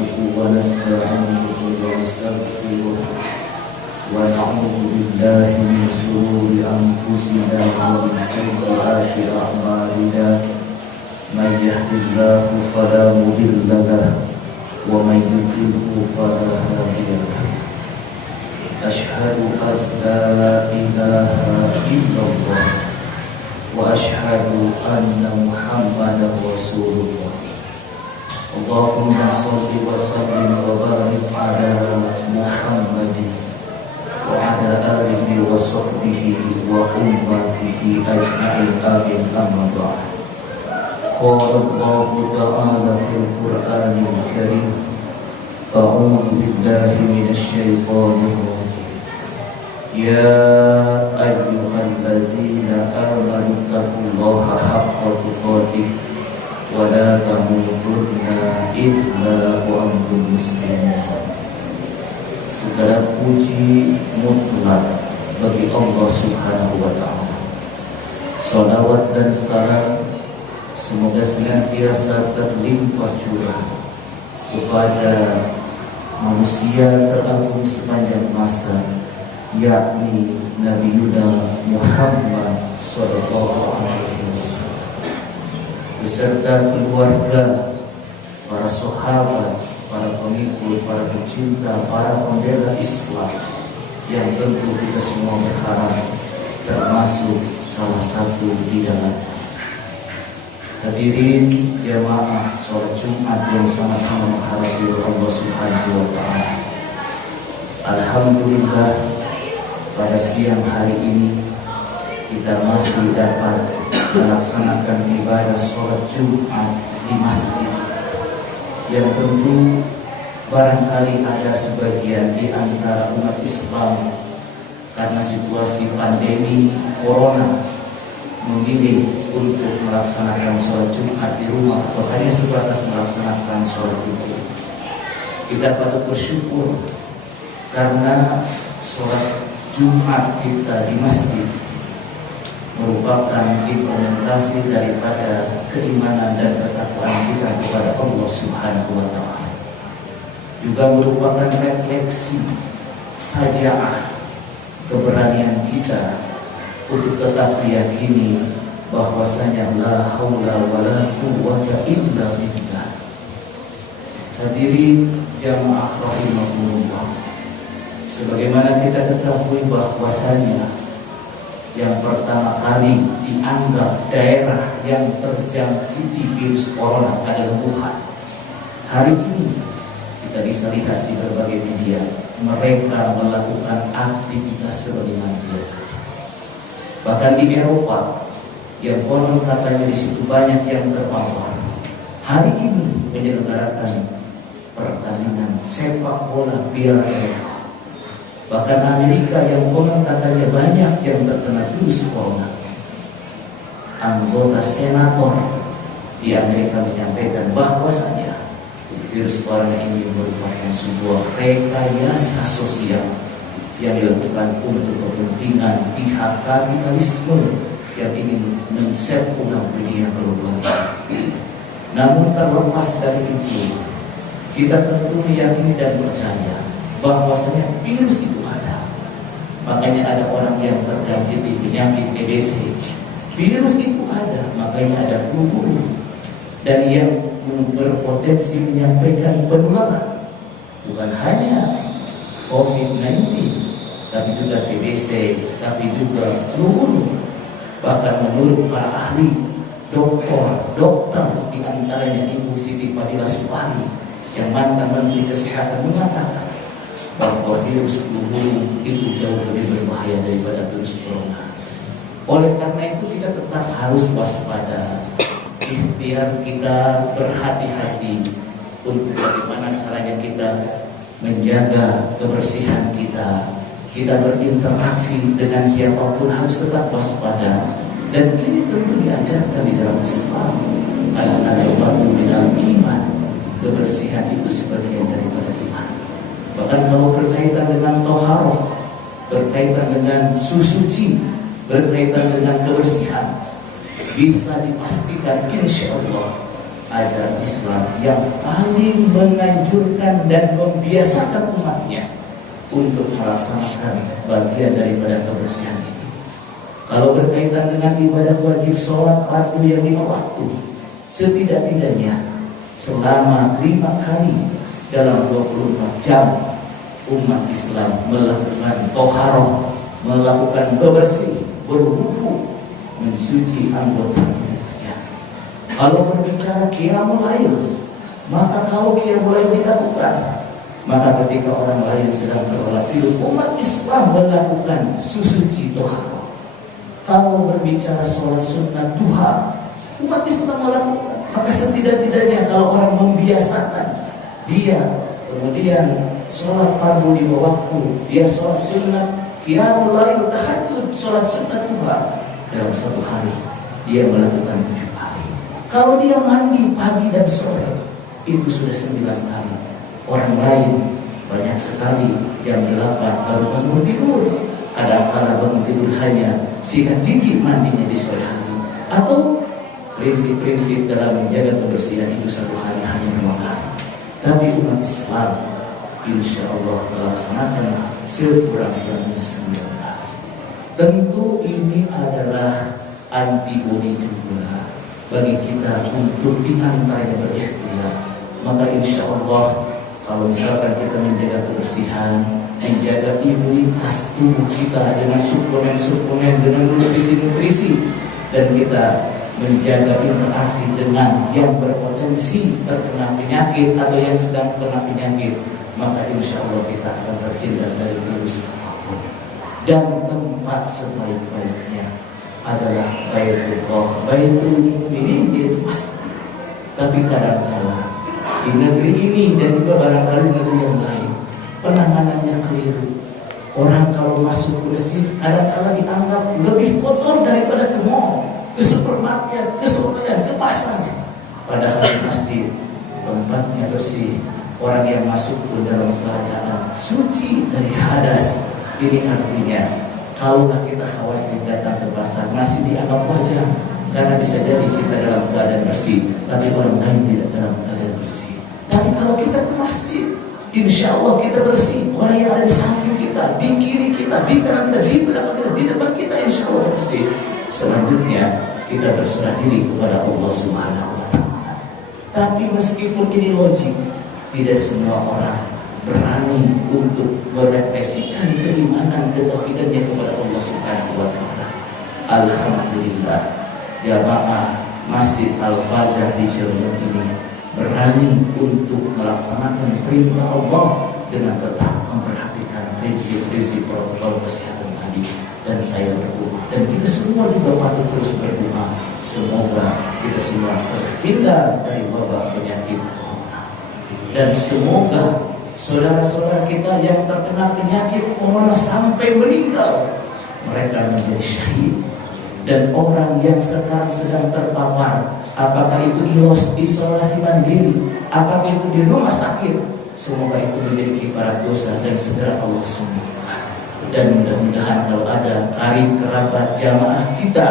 نحمده ونستعينه ونستغفره ونعوذ بالله من شرور أنفسنا ومن سيئات أعمالنا من يهد الله فلا مضل له ومن يضلل فلا هادي له أشهد أن لا إله إلا الله وأشهد أن محمدا رسول الله اللهم صل وسلم وبارك على محمد وعلى آله وصحبه وأمته أجمعين آمين أما بعد قال الله تعالى في القرآن الكريم أعوذ بالله من الشيطان الرجيم يا أيها الذين آمنوا اتقوا الله حق تقاته ولا تموتن إلا وأنتم مسلمون. Segala puji mutlak bagi Allah Subhanahu wa Ta'ala. Salawat dan salam semoga senantiasa terlimpah curah kepada manusia teragung sepanjang masa, yakni Nabi Muhammad sallallahu alaihi wasallam beserta keluarga, para sahabat, para pengikut, para pecinta, para pembela Islam yang tentu kita semua berharap termasuk salah satu di dalam. Hadirin jamaah sholat Jumat yang sama-sama menghadapi Allah Subhanahu wa Ta'ala. Alhamdulillah pada siang hari ini kita masih dapat melaksanakan ibadah sholat Jumat di masjid yang tentu barangkali ada sebagian di antara umat Islam karena situasi pandemi corona memilih untuk melaksanakan sholat Jumat di rumah atau hanya sebatas melaksanakan sholat Jumat. Kita patut bersyukur karena sholat Jumat kita di masjid merupakan implementasi daripada keimanan dan ketakwaan kita kepada Allah Subhanahu wa Ta'ala. Juga merupakan refleksi sajaah keberanian kita untuk tetap meyakini bahwasanya la haula wala quwwata illa billah. Hadirin jamaah rahimakumullah, sebagaimana kita ketahui bahwasanya yang pertama kali dianggap daerah yang terjangkiti virus corona adalah Wuhan. Hari ini kita bisa lihat di berbagai media mereka melakukan aktivitas sebagaimana biasa. Bahkan di Eropa yang konon katanya di situ banyak yang terpapar, hari ini menyelenggarakan pertandingan sepak bola Piala Eropa. Bahkan Amerika yang konon katanya banyak yang terkena virus corona, anggota senator di Amerika menyampaikan bahwasanya virus corona ini merupakan sebuah rekayasa sosial yang dilakukan untuk kepentingan pihak kapitalisme yang ingin men-set ulang dunia global. Namun terlepas dari itu, kita tentu meyakini dan percaya bahwasanya virus itu ada. Makanya ada orang yang terjangkit penyakit TBC. Virus itu ada, makanya ada flu dan yang berpotensi menyampaikan penularan bukan hanya COVID-19, tapi juga TBC, tapi juga flu. Bahkan menurut para ahli, dokter di antaranya Ibu Siti Fadila Supari yang mantan Menteri Kesehatan mengatakan bahwa virus flu itu jauh lebih berbahaya daripada virus corona. Oleh karena itu kita tetap harus waspada, ikhtiar kita berhati-hati untuk bagaimana caranya kita menjaga kebersihan kita. Kita berinteraksi dengan siapapun harus tetap waspada, dan ini tentu diajarkan di dalam Islam. Al-Anifatu minal iman, kebersihan itu sebagian daripada iman. Bahkan kalau berkaitan dengan toharoh, berkaitan dengan suci, berkaitan dengan kebersihan, bisa dipastikan insya Allah ajaran Islam yang paling menganjurkan dan membiasakan umatnya untuk melaksanakan bagian daripada kebersihan itu. Kalau berkaitan dengan ibadah wajib sholat fardu yang 5 waktu, setidak-tidaknya selama 5 kali dalam 24 jam umat Islam melakukan toharoh, melakukan bebersih, berwudu, mensuci anggota tubuhnya. Kalau berbicara qiyamul lail, maka kalau qiyamul lail dilakukan, maka ketika orang lain sedang berolah tidur, umat Islam melakukan suci toharoh. Kalau berbicara sholat sunnah duha, umat Islam melakukan. Maka setidak-tidaknya kalau orang membiasakan, dia kemudian sholat fardu 5 waktu, dia sholat sunnah qiyamul lail, tahajud, sholat sunnah duha, dalam 1 hari dia melakukan 7 kali. Kalau dia mandi pagi dan sore, itu sudah 9 kali. Orang lain banyak sekali yang 8 baru bangun tidur. Kadang-kadang bangun tidur hanya sikat gigi, mandinya di sore hari. Atau prinsip-prinsip dalam menjaga kebersihan itu 1 hari hanya 5 kali. Tapi umat Islam insya Allah melaksanakan sekurang-kurangnya 9 kali. Tentu ini adalah antibodi juga bagi kita untuk diantaranya berikhtiar. Maka insya Allah kalau misalkan kita menjaga kebersihan, menjaga imunitas tubuh kita dengan suplemen-suplemen, dengan nutrisi-nutrisi, dan kita menjaga interaksi dengan yang berpotensi terkena penyakit atau yang sedang terkena penyakit, maka insya Allah kita akan terhindar dari virus apapun. Dan tempat sebaik-baiknya adalah Baitul Mukminin, yaitu masjid. Tapi kadang-kadang di negeri ini dan juga barangkali negeri yang lain, penanganannya keliru. Orang kalau masuk ke masjid kadang-kadang dianggap lebih kotor daripada ke mall, ke supermarket, ke soean, ke pasar. Padahal di masjid tempatnya bersih, orang yang masuk ke dalam keadaan suci dari hadas. Ini artinya kalaulah kita khawatir datang ke pasar masih dianggap wajar, karena bisa jadi kita dalam keadaan bersih, tapi orang lain tidak dalam keadaan bersih. Tapi kalau kita ke masjid, insya Allah kita bersih. Orang yang ada di samping kita, di kiri kita, di kanan kita, di belakang kita, di depan kita, insya Allah bersih. Selanjutnya kita berserah diri kepada Allah Subhanahu wa Ta'ala. Tapi meskipun ini logik, tidak semua orang berani untuk merefleksikan keimanan, ketauhidannya kepada Allah Subhanahu wa Ta'ala. Alhamdulillah, jamaah Masjid Al-Fajar di Cirebon ini berani untuk melaksanakan perintah Allah dengan tetap memperhatikan prinsip-prinsip protokol kesehatan tadi. Dan saya berdoa, dan kita semua juga patut terus berdoa, semoga kita semua terhindar dari wabah penyakit corona. Dan semoga saudara-saudara kita yang terkena penyakit corona sampai meninggal, mereka menjadi syahid. Dan orang yang sekarang sedang terpapar, apakah itu isolasi mandiri, apakah itu di rumah sakit, semoga itu menjadi kifarat dosa dan segera Allah sembuhkan. Dan mudah-mudahan kalau ada karib kerabat jamaah kita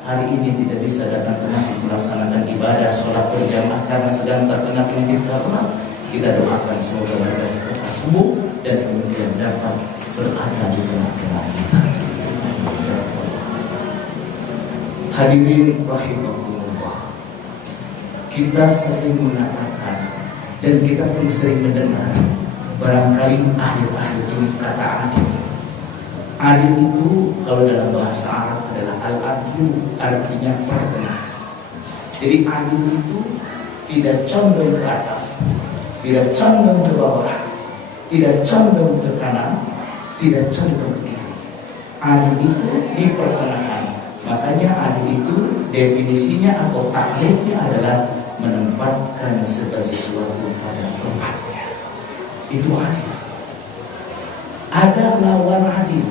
hari ini tidak bisa datang ke masjid melaksanakan ibadah sholat berjamaah karena sedang terkena penyakit corona, kita doakan semoga mereka segera sembuh dan kemudian dapat berada di tengah-tengah kita. Hadirin rahimahullah, kita sering mengatakan dan kita pun sering mendengar, barangkali ahli-ahli ini kata adil. Adil itu kalau dalam bahasa Arab adalah al-adlu, artinya pertengahan. Jadi adil itu tidak condong ke atas, tidak condong ke bawah, tidak condong ke kanan, tidak condong ke kiri. Adil itu di pertengahan. Makanya adil itu definisinya atau taklifnya adalah menempatkan segala sesuatu pada tempatnya. Itu adil. Ada lawan adil,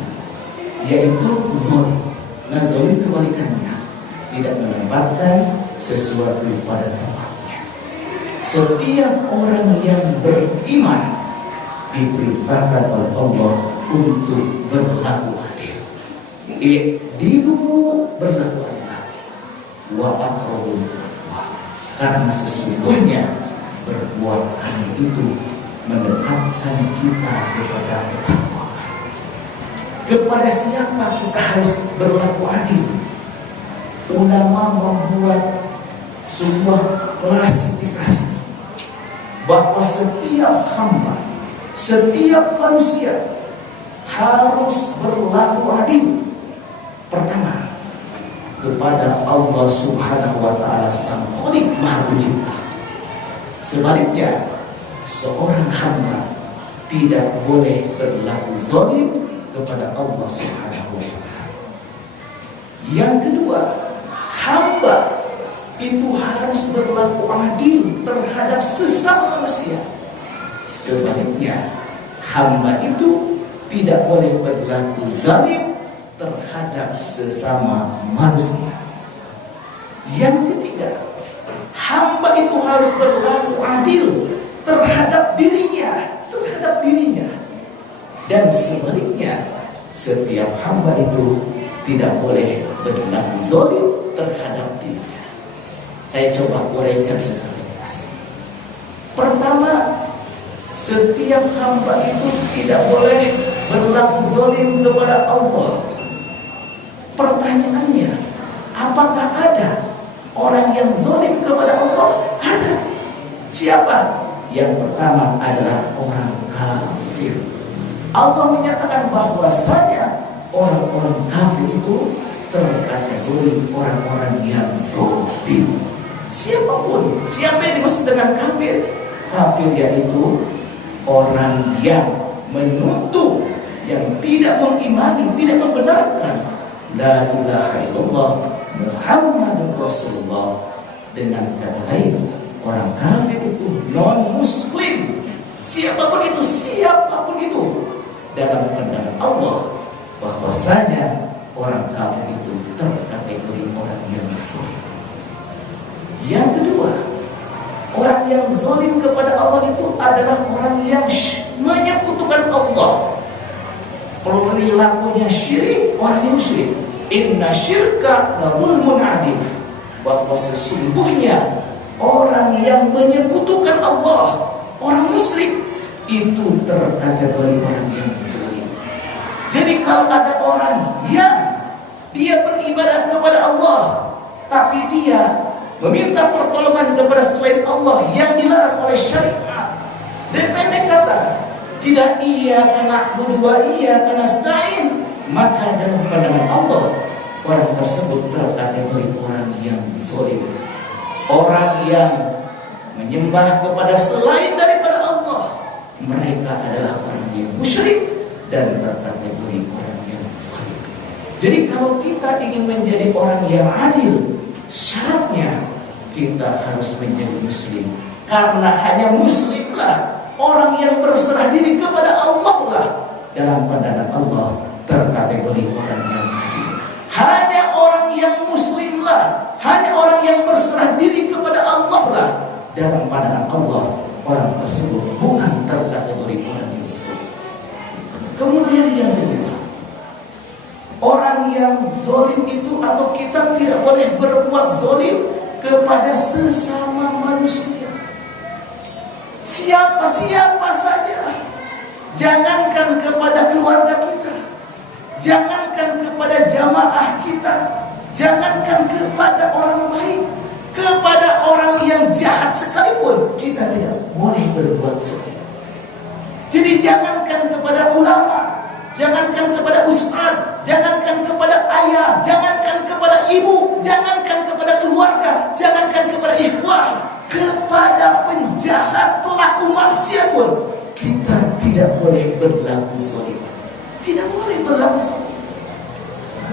yaitu zalim. Nah, zalim kebalikannya, tidak menempatkan sesuatu pada tempatnya. Setiap orang yang beriman diperintahkan oleh Allah untuk berlaku adil. Dulu berlaku adil. Wa aqrabul taqwa. Karena sesungguhnya berbuat adil itu mendekatkan kita kepada Allah. Kepada siapa kita harus berlaku adil? Ulama membuat sebuah klasifikasi bahwa setiap hamba, setiap manusia harus berlaku adil. Pertama, kepada Allah Subhanahu wa Ta'ala, Sang Khalik Maha Pencipta. Sebaliknya, seorang hamba tidak boleh berlaku zalim kepada Allah Subhanahu wa Ta'ala. Yang kedua, hamba itu harus berlaku adil terhadap sesama manusia. Sebaliknya, hamba itu tidak boleh berlaku zalim terhadap sesama manusia. Yang ketiga, hamba itu harus berlaku adil terhadap dirinya, dan sebaliknya, setiap hamba itu tidak boleh berlaku zalim terhadap dirinya. Saya coba uraikan secara ringkas. Pertama, setiap hamba itu tidak boleh berlaku zalim kepada Allah. Pertanyaannya, apakah ada orang yang zalim kepada Allah? Ada. Siapa? Yang pertama adalah orang kafir. Allah menyatakan bahwasanya orang-orang kafir itu terkategori orang-orang yang zalim. Siapapun, siapa yang dimaksud dengan kafir? Kafir yaitu orang yang menutup, yang tidak mengimani, tidak membenarkan la ilaha illallah Muhammadur Rasulullah. Dengan kata lain, orang kafir itu non-muslim. Siapapun itu dalam pandangan Allah, bahwasanya orang kafir itu terkategori orang yang zalim. Yang kedua, orang yang zalim kepada Allah itu adalah orang yang menyekutukan Allah. Perilakunya syirik, orang yang musyrik. Inna syirka la zulmun adzim. Bahwa sesungguhnya orang yang menyekutukan Allah, orang musyrik, itu terkategori orang yang zalim. Jadi kalau ada orang yang dia beribadah kepada Allah, tapi dia meminta pertolongan kepada selain Allah yang dilarang oleh syariat, dan pendek kata, tidak iyyaka na'budu wa iyyaka nasta'in, maka dalam pandangan Allah, orang tersebut terkategori orang yang zalim. Orang yang menyembah kepada selain daripada Allah, mereka adalah orang yang musyrik dan terkategori orang yang zalim. Jadi kalau kita ingin menjadi orang yang adil, syaratnya kita harus menjadi muslim. Karena hanya muslimlah orang yang berserah diri kepada Allah lah, dalam pandangan Allah terkategori orang yang adil. Hanya orang yang muslimlah, hanya orang yang berserah diri kepada Allah lah, dalam pandangan Allah orang tersebut bukan terkategori orang yang muslim. Kemudian yang kedua, orang yang zalim itu, atau kita tidak boleh berbuat zalim kepada sesama manusia. Siapa saja. Jangankan kepada keluarga kita, jangankan kepada jamaah kita, jangankan kepada orang baik, kepada orang yang jahat sekalipun kita tidak boleh berbuat zalim. Jadi jangankan kepada ulama, jangankan kepada ustaz, jangankan kepada ayah, jangankan kepada ibu, jangankan kepada keluarga, jangankan kepada ikhwah, kepada penjahat, pelaku maksiat pun kita tidak boleh berlaku zalim. Tidak boleh berlaku zalim.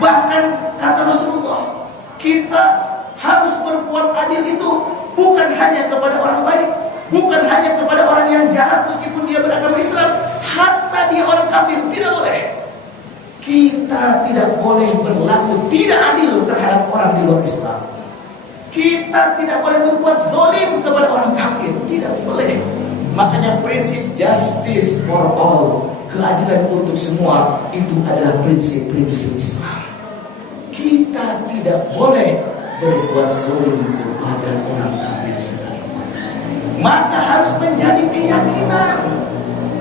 Bahkan kata Rasulullah, kita harus berbuat adil itu bukan hanya kepada orang baik, bukan hanya kepada orang yang jahat meskipun dia beragama Islam, hatta dia orang kafir tidak boleh. Kita tidak boleh berlaku tidak adil terhadap orang di luar Islam. Kita tidak boleh berbuat zalim kepada orang kafir, tidak boleh. Makanya prinsip justice for all, keadilan untuk semua, itu adalah prinsip-prinsip Islam. Kita tidak boleh berbuat zalim kepada orang kafir maka harus menjadi keyakinan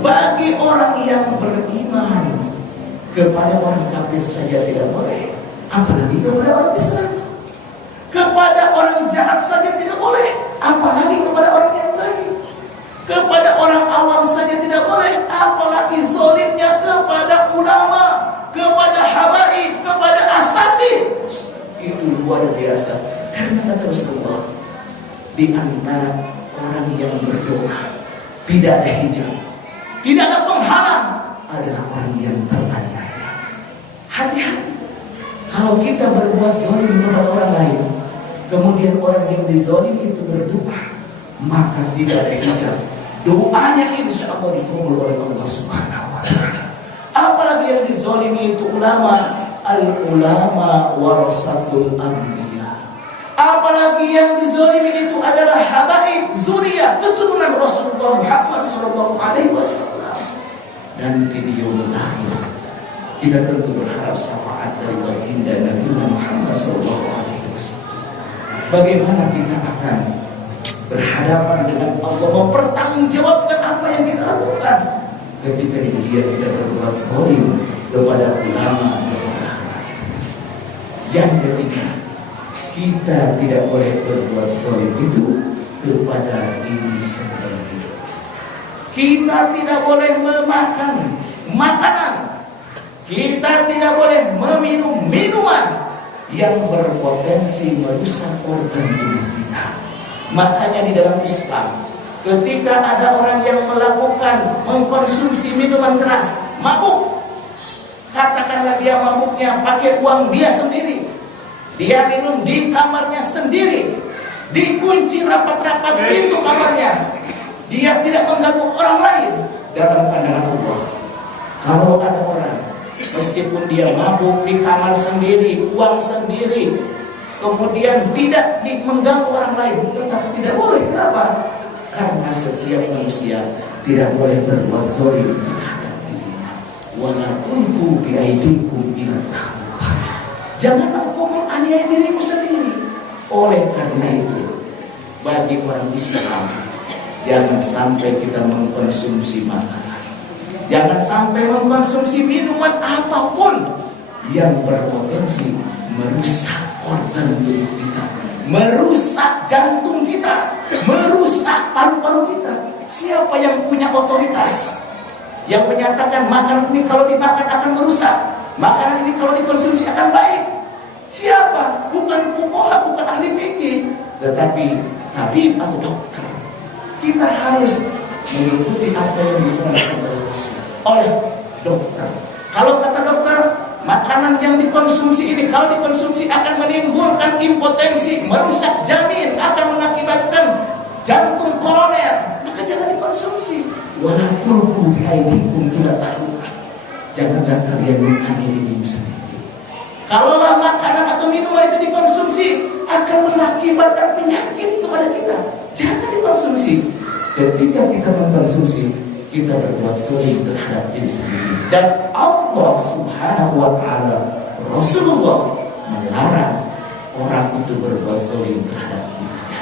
bagi orang yang beriman. Kepada orang kafir saja tidak boleh, apalagi kepada orang Islam. Kepada orang jahat saja tidak boleh, apalagi kepada orang yang baik. Kepada orang awam saja tidak boleh, apalagi zalimnya kepada ulama, kepada habaib, kepada asatid. Itu luar biasa. Karena kata Rasulullah, di antara orang yang berdoa tidak ada hijab, tidak ada penghalang, adalah orang yang teraniaya. Hati-hati. Kalau kita berbuat zalim kepada orang lain, kemudian orang yang dizalim itu berdoa, maka tidak ada hijab. Doanya insya Allah dikabul oleh Allah Subhanahu wa Ta'ala. Apalagi yang dizalimi itu ulama, al-ulama warasatul anbiya. Apalagi yang dizalimi itu adalah habaib, zuriyah, keturunan Rasulullah Muhammad sallallahu alaihi wasallam. Dan di yaumul akhir kita tentu berharap syafaat dari baginda Nabi Muhammad sallallahu alaihi wasallam. Bagaimana kita akan berhadapan dengan Allah, mempertanggungjawabkan apa yang kita lakukan ketika dia tidak berbuat zalim kepada ulama. Yang ketiga, kita tidak boleh berbuat zalim itu kepada diri sendiri. Kita tidak boleh memakan makanan, kita tidak boleh meminum minuman yang berpotensi merusak organ tubuh kita. Makanya di dalam Islam, ketika ada orang yang mengkonsumsi minuman keras, mabuk, katakanlah dia mabuknya pakai uang dia sendiri, dia minum di kamarnya sendiri, dikunci rapat-rapat pintu kamarnya, dia tidak mengganggu orang lain. Dalam pandangan Allah, kalau ada orang meskipun dia mabuk di kamar sendiri, uang sendiri, kemudian tidak mengganggu orang lain, tetap tidak boleh. Kenapa? Karena setiap manusia tidak boleh berbuat zalim terhadap dirinya. Wala tulqu biaidikum ila tahlukah. Jangan engkau menganiaya dirimu sendiri. Oleh karena itu, bagi orang Islam, jangan sampai kita mengkonsumsi makanan, jangan sampai mengkonsumsi minuman apapun yang berpotensi merusak organ tubuh kita, merusak jantung kita, merusak paru-paru kita. Siapa yang punya otoritas yang menyatakan makanan ini kalau dimakan akan merusak, makanan ini kalau dikonsumsi akan baik? Siapa? Bukan fuqaha, bukan ahli fikih, tetapi tabib atau dokter. Kita harus mengikuti apa yang disarankan oleh dokter. Kalau kata dokter, makanan yang dikonsumsi ini kalau dikonsumsi akan menimbulkan impotensi, merusak janin, akan mengakibatkan jantung koroner, maka jangan dikonsumsi. Wala tulqu biaidikum ila tahlukah. Janganlah kalian menganiaya dirimu sendiri. Kalaulah makanan atau minuman itu dikonsumsi akan mengakibatkan penyakit kepada kita, jangan dikonsumsi. Ketika kita mengkonsumsi, kita berbuat zalim terhadap diri sendiri. Dan Allah Subhanahu wa Ta'ala, Rasulullah melarang orang itu berbuat zalim terhadap dirinya.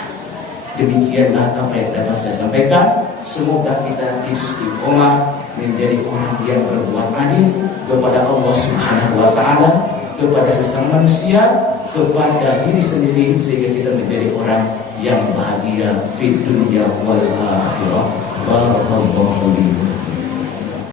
Demikianlah apa yang dapat saya sampaikan. Semoga kita istiqomah menjadi orang yang berbuat adil kepada Allah Subhanahu wa Ta'ala, kepada sesama manusia, kepada diri sendiri, sehingga kita menjadi orang yang bahagia fid dunya wal akhirah.